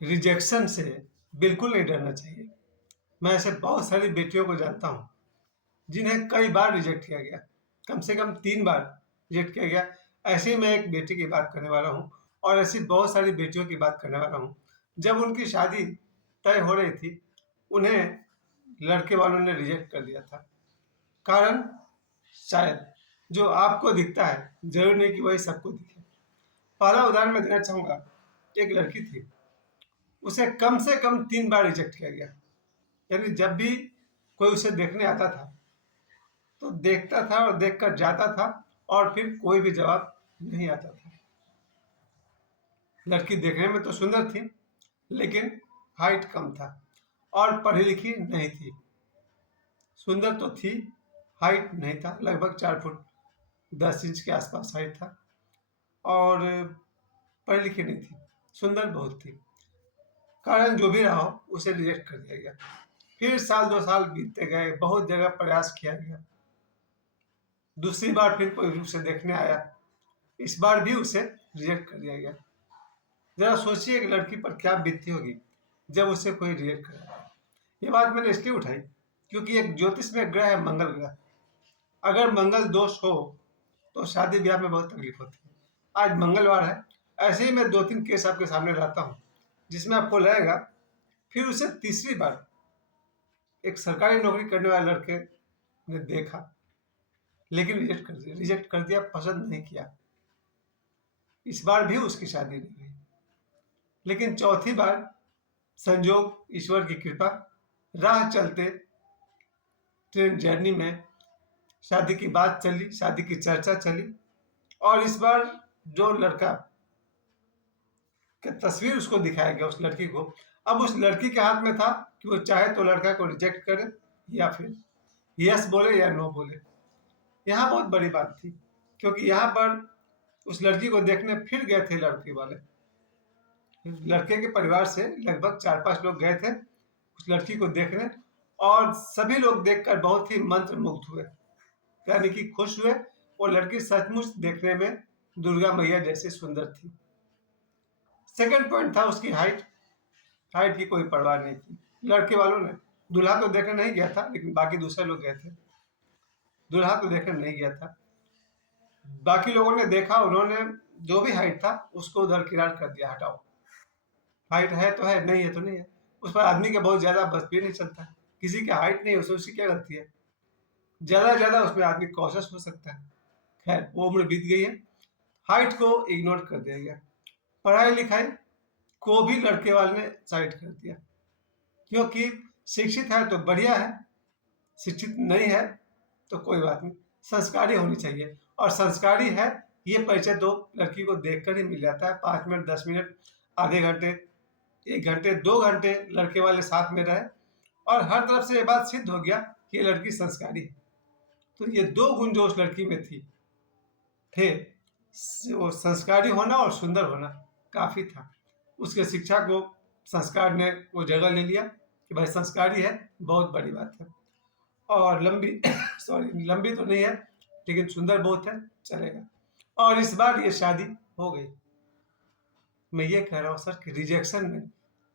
Rejection से बिल्कुल नहीं डरना चाहिए। मैं ऐसे बहुत सारी बेटियों को जानता हूँ जिन्हें कई बार रिजेक्ट किया गया, कम से कम 3 बार रिजेक्ट किया गया। ऐसे ही मैं एक बेटी की बात करने वाला हूँ और ऐसी बहुत सारी बेटियों की बात करने वाला हूँ। जब उनकी शादी तय हो रही थी, उन्हें लड़के वालों ने रिजेक्ट कर दिया था। कारण शायद जो आपको दिखता है, ज़रूरी नहीं कि वही सबको दिखे। पहला उदाहरण मैं देना चाहूँगा, एक लड़की थी, उसे कम से कम 3 बार रिजेक्ट किया गया। यानी जब भी कोई उसे देखने आता था, तो देखता था और देखकर जाता था और फिर कोई भी जवाब नहीं आता था। लड़की देखने में तो सुंदर थी, लेकिन हाइट कम था और पढ़ी लिखी नहीं थी। सुंदर तो थी, हाइट नहीं था, लगभग 4 फुट 10 इंच के आसपास हाइट था और पढ़ी लिखी नहीं थी, सुंदर बहुत थी। कारण जो भी रहा हो, उसे रिजेक्ट कर दिया गया। फिर साल 2 साल बीतते गए, बहुत जगह प्रयास किया गया। दूसरी बार फिर कोई उसे देखने आया, इस बार भी उसे रिजेक्ट कर दिया गया। जरा सोचिए एक लड़की पर क्या बीतती होगी जब उसे कोई रिजेक्ट करेगा। ये बात मैंने इसलिए उठाई क्योंकि एक ज्योतिष में ग्रह है मंगल ग्रह। अगर मंगल दोष हो तो शादी ब्याह में बहुत तकलीफ होती है। आज मंगलवार है, ऐसे ही मैं 2-3 केस आपके सामने लाता हूँ जिसमें आपको लगेगा। फिर उसे तीसरी बार एक सरकारी नौकरी करने वाले लड़के ने देखा, लेकिन रिजेक्ट कर दिया, पसंद नहीं किया। इस बार भी उसकी शादी नहीं हुई। लेकिन चौथी बार संजोग, ईश्वर की कृपा, राह चलते ट्रेन जर्नी में शादी की बात चली, शादी की चर्चा चली और इस बार जो लड़का की तस्वीर उसको दिखाया गया, उस लड़की को, अब उस लड़की के हाथ में था कि वो चाहे तो लड़का को रिजेक्ट करे या फिर यस बोले या नो बोले। यहाँ बहुत बड़ी बात थी क्योंकि यहाँ पर उस लड़की को देखने फिर गए थे लड़की वाले। लड़के के परिवार से लगभग 4-5 लोग गए थे उस लड़की को देखने और सभी लोग देखकर बहुत ही मंत्रमुग्ध हुए, यानी कि खुश हुए। वो लड़की सचमुच देखने में दुर्गा मैया जैसी सुंदर थी। सेकंड पॉइंट था उसकी हाइट। हाइट की कोई परवाह नहीं की लड़के वालों ने। दूल्हा तो देखने नहीं गया था, लेकिन बाकी दूसरे लोग गए थे। दूल्हा तो देखने नहीं गया था, बाकी लोगों ने देखा। उन्होंने जो भी हाइट था उसको उधर किनार कर दिया, हटाओ, हाइट है तो है, नहीं है तो नहीं है। उस पर आदमी का बहुत ज्यादा बस भी नहीं चलता है। किसी की हाइट नहीं है, उसमें उसकी क्या गलती है। ज्यादा से ज्यादा उसमें आदमी कॉशियस हो सकता है। खैर, वो उम्र बीत गई है, हाइट को इग्नोर कर दिया गया। पढ़ाई लिखाई को भी लड़के वाले ने साइड कर दिया, क्योंकि शिक्षित है तो बढ़िया है, शिक्षित नहीं है तो कोई बात नहीं, संस्कारी होनी चाहिए। और संस्कारी है ये परिचय तो लड़की को देखकर ही मिल जाता है। 5 मिनट, 10 मिनट, आधे घंटे, 1 घंटे, 2 घंटे लड़के वाले साथ में रहे और हर तरफ से ये बात सिद्ध हो गया कि ये लड़की संस्कारी है। तो ये 2 गुण जो उस लड़की में थे, वो संस्कारी होना और सुंदर होना काफी था। उसके शिक्षा को संस्कार ने वो जगह ले लिया कि भाई संस्कारी है, बहुत बड़ी बात है। और लंबी सॉरी, लंबी तो नहीं है लेकिन सुंदर बहुत है, चलेगा। और इस बार ये शादी हो गई। मैं ये कह रहा हूँ सर कि रिजेक्शन में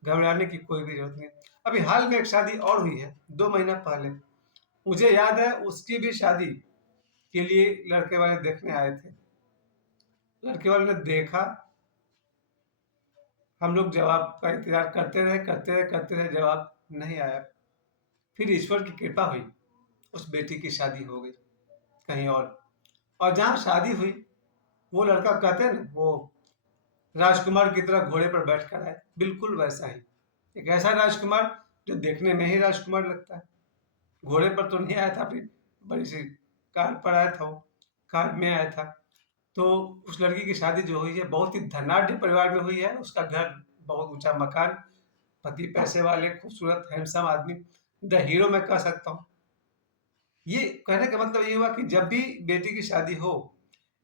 घबराने की कोई भी जरूरत नहीं। अभी हाल में एक शादी और हुई है 2 महीना पहले, मुझे याद है उसकी भी शादी के लिए लड़के वाले देखने आए थे। लड़के वाले ने देखा, हम लोग जवाब का इंतजार करते रहे, जवाब नहीं आया। फिर ईश्वर की कृपा हुई, उस बेटी की शादी हो गई कहीं और जहाँ शादी हुई, वो लड़का कहते हैं ना, वो राजकुमार की तरह घोड़े पर बैठ कर आए, बिल्कुल वैसा ही। एक ऐसा राजकुमार जो देखने में ही राजकुमार लगता है। घोड़े पर तो नहीं आया था, अपनी बड़ी सी कार पर आया था, वो कार में आया था। तो उस लड़की की शादी जो हुई है बहुत ही धनाढ्य परिवार में हुई है। उसका घर, बहुत ऊंचा मकान, पति पैसे वाले, खूबसूरत हैंडसम आदमी, द हीरो मैं कह सकता हूँ। ये कहने का मतलब ये हुआ कि जब भी बेटी की शादी हो,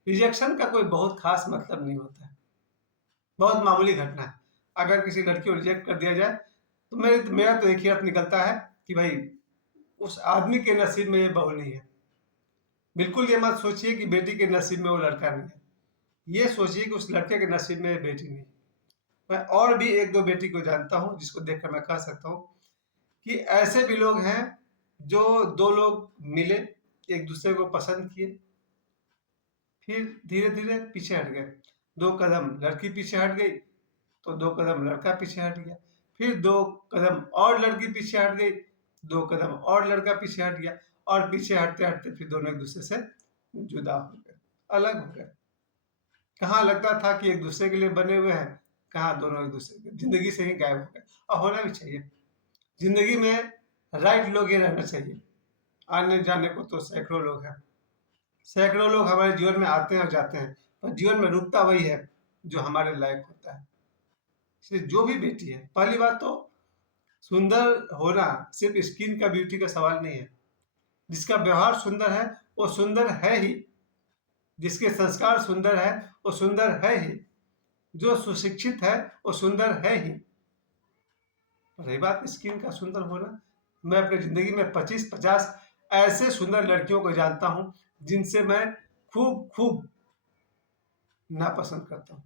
रिजेक्शन का कोई बहुत खास मतलब नहीं होता है, बहुत मामूली घटना है। अगर किसी लड़की को रिजेक्ट कर दिया जाए तो मेरा तो एक ही अर्थ निकलता है कि भाई उस आदमी के नसीब में ये बहू नहीं है। बिल्कुल ये मत सोचिए कि बेटी के नसीब में वो लड़का नहीं है, ये सोचिए कि उस लड़के के नसीब में ये बेटी नहीं है। मैं और भी एक दो बेटी को जानता हूँ जिसको देखकर मैं कह सकता हूँ कि ऐसे भी लोग हैं जो दो लोग मिले, एक दूसरे को पसंद किए, फिर धीरे धीरे पीछे हट गए। 2 कदम लड़की पीछे हट गई तो 2 कदम लड़का पीछे हट गया, फिर 2 कदम और लड़की पीछे हट गई, 2 कदम और लड़का पीछे हट गया, और पीछे हटते हटते फिर दोनों एक दूसरे से जुदा हो गए, अलग हो गए। कहाँ लगता था कि एक दूसरे के लिए बने हुए हैं, कहाँ दोनों एक दूसरे के जिंदगी से ही गायब हो गए। और होना भी चाहिए, जिंदगी में राइट लोग ही रहना चाहिए। आने जाने को तो सैकड़ों लोग हैं, सैकड़ों लोग हमारे जीवन में आते हैं और जाते हैं, पर जीवन में रुकता वही है जो हमारे लायक होता है। इसलिए जो भी बेटी है, पहली बात तो सुंदर होना सिर्फ स्किन का ब्यूटी का सवाल नहीं है। जिसका व्यवहार सुंदर है वो सुंदर है ही, जिसके संस्कार सुंदर है वो सुंदर है ही, जो सुशिक्षित है वो सुंदर है ही। रही बात स्किन का सुंदर होना, मैं अपनी जिंदगी में 25-50 ऐसे सुंदर लड़कियों को जानता हूं जिनसे मैं खूब खूब नापसंद करता हूं।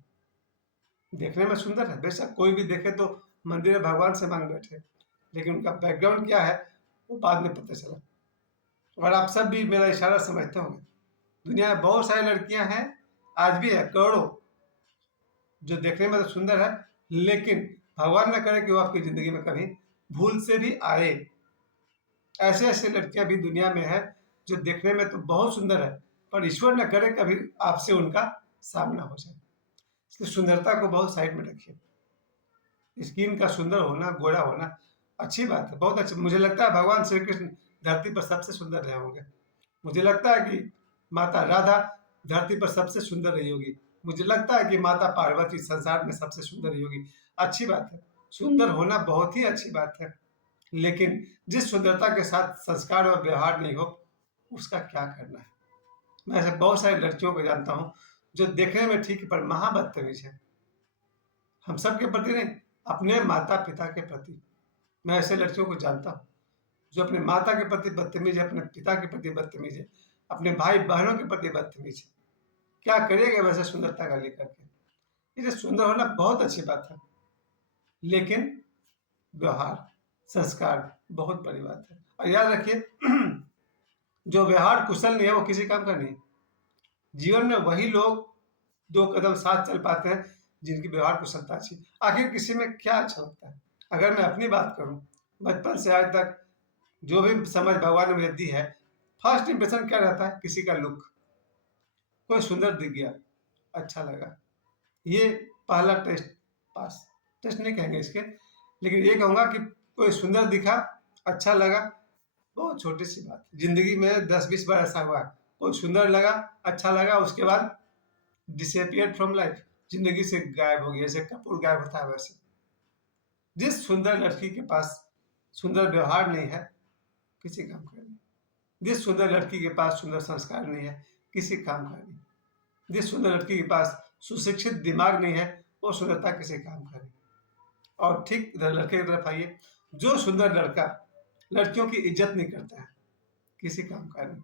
देखने में सुंदर है, बेशक कोई भी देखे तो मंदिर में भगवान से मांग बैठे, लेकिन उनका बैकग्राउंड क्या है वो बाद में पता चला। और आप सब भी मेरा इशारा समझते होंगे, दुनिया में बहुत सारी लड़कियां हैं, आज भी है करोड़ों, जो देखने में तो सुंदर है, लेकिन भगवान न करे कि वो आपकी जिंदगी में कभी भूल से भी आए। ऐसे ऐसे लड़कियां भी दुनिया में है जो देखने में तो बहुत सुंदर है, पर ईश्वर न करे कभी आपसे उनका सामना हो जाए। इसलिए सुंदरता को बहुत साइड में रखिए। स्किन का सुंदर होना, गोरा होना अच्छी बात है, बहुत अच्छी। मुझे लगता है भगवान श्री कृष्ण धरती पर सबसे सुंदर रहे होंगे। मुझे लगता है कि माता राधा धरती पर सबसे सुंदर रही होगी। मुझे लगता है कि माता पार्वती संसार में सबसे सुंदर रही होगी। अच्छी बात है, सुंदर होना बहुत ही अच्छी बात है, लेकिन जिस सुंदरता के साथ संस्कार और व्यवहार नहीं हो उसका क्या करना है। मैं ऐसे बहुत सारी लड़कियों को जानता हूँ जो देखने में ठीक है पर महाबदतमीज है। हम सब के प्रति नहीं, अपने माता पिता के प्रति। मैं ऐसे लड़कियों को जानता हूँ जो अपने माता के प्रति बदतमीज है, अपने पिता के प्रति बदतमीज है, अपने भाई बहनों के प्रति बदतमीज है। क्या करिएगा वैसे सुंदरता का लेकर के। ये सुंदर होना बहुत अच्छी बात है, लेकिन व्यवहार संस्कार बहुत बड़ी बात है। और याद रखिए जो व्यवहार कुशल नहीं है वो किसी काम का नहीं है। जीवन में वही लोग 2 कदम साथ चल पाते हैं जिनकी व्यवहार कुशलता अच्छी। आखिर किसी में क्या अच्छा होता है। अगर मैं अपनी बात करूं, बचपन से आज तक जो भी समझ भगवान ने मुझे दी है, फर्स्ट इंप्रेशन क्या रहता है, किसी का लुक। कोई सुंदर दिख गया, अच्छा लगा, ये पहला टेस्ट पास। टेस्ट नहीं कहेंगे इसके, लेकिन ये कहूंगा कि कोई सुंदर दिखा, अच्छा लगा, बहुत छोटी सी बात। जिंदगी में 10-20 बार ऐसा हुआ, कोई सुंदर लगा, अच्छा लगा, उसके बाद डिसअपियर फ्रॉम लाइफ, जिंदगी से गायब हो गया, जैसे कपूर गायब होता है वैसे। जिस सुंदर लड़की के पास सुंदर व्यवहार नहीं है किसी काम का नहीं, जिस सुंदर लड़की के पास सुंदर संस्कार नहीं है किसी काम का नहीं, जिस सुंदर लड़की के पास सुशिक्षित दिमाग नहीं है वो सुंदरता किसी काम का नहीं। और ठीक इधर लड़के की तरफ आइए, जो सुंदर लड़का लड़कियों की इज्जत नहीं करता है किसी काम का नहीं।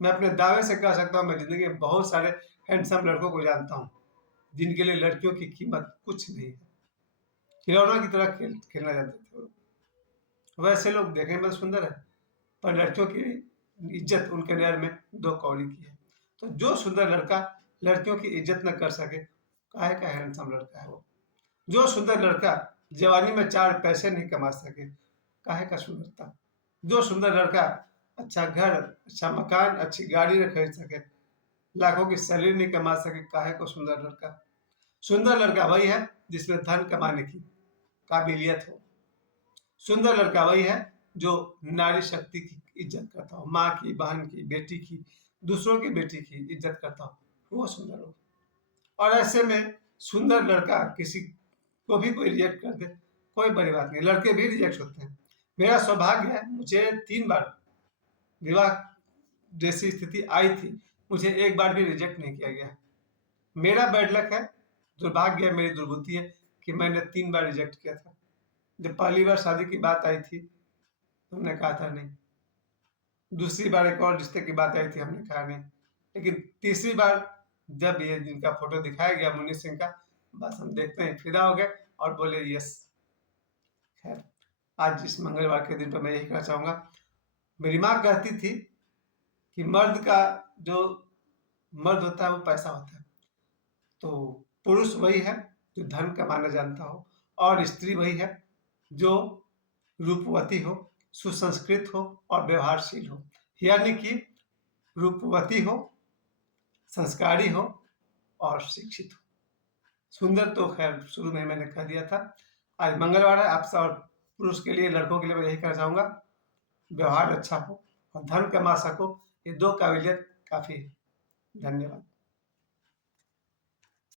मैं अपने दावे से कह सकता हूँ, मैं जिंदगी में बहुत सारे हैंडसम लड़कों को जानता हूँ जिनके लिए लड़कियों की कीमत कुछ नहीं है, खिलौनों की तरह खेलना जानते थे वो। वैसे लोग देखने में सुंदर है, पर लड़कियों की इज्जत उनके नजर में 2 कौड़ी की है। तो जो सुंदर लड़का लड़कियों की इज्जत न कर सके, काहे का हैंडसम लड़का है वो। जो सुंदर लड़का जवानी में 4 पैसे नहीं कमा सके, काहे का सुंदरता। जो सुंदर लड़का अच्छा घर, अच्छा मकान, अच्छी गाड़ी न खरीद सके, लाखों की सैलरी नहीं कमा सके, काहे को सुंदर लड़का। सुंदर लड़का वही है जिसमें धन कमाने की काबिलियत हो। सुंदर लड़का वही है जो नारी शक्ति की इज्जत करता हो, माँ की, बहन की, बेटी की, दूसरों की बेटी की इज्जत करता हो, वो सुंदर हो। और ऐसे में सुंदर लड़का किसी को भी कोई रिजेक्ट कर दे, कोई बड़ी बात नहीं, लड़के भी रिजेक्ट होते हैं। मेरा सौभाग्य है, मुझे 3 बार विवाह जैसी स्थिति आई थी, मुझे एक बार भी रिजेक्ट नहीं किया गया। मेरा बैड लक है, दुर्भाग्य है, मेरी दुर्बुद्धि है कि मैंने 3 बार रिजेक्ट किया था। जब पहली बार शादी की बात आई थी हमने कहा था नहीं, दूसरी बार एक और रिश्ते की बात आई थी, हमने कहा नहीं, लेकिन तीसरी बार जब ये जिनका फोटो दिखाया गया मुन्नी सिंह का, बस हम देखते हैं फिदा हो गए। और बोले यस। खैर, आज इस मंगलवार के दिन पर मैं यही कहना चाहूँगा, मेरी माँ कहती थी कि जो मर्द होता है वो पैसा होता है, तो पुरुष वही है जो धन कमाना जानता हो, और स्त्री वही है जो रूपवती हो, सुसंस्कृत हो और व्यवहारशील हो। यानी कि रूपवती हो, संस्कारी हो और शिक्षित हो। सुंदर तो खैर शुरू में मैंने कह दिया था। आज मंगलवार है, आप सब पुरुष के लिए, लड़कों के लिए मैं यही कहना चाहूँगा, व्यवहार अच्छा हो और धन कमा सको, ये दो काबिलियत काफ़ी है। धन्यवाद।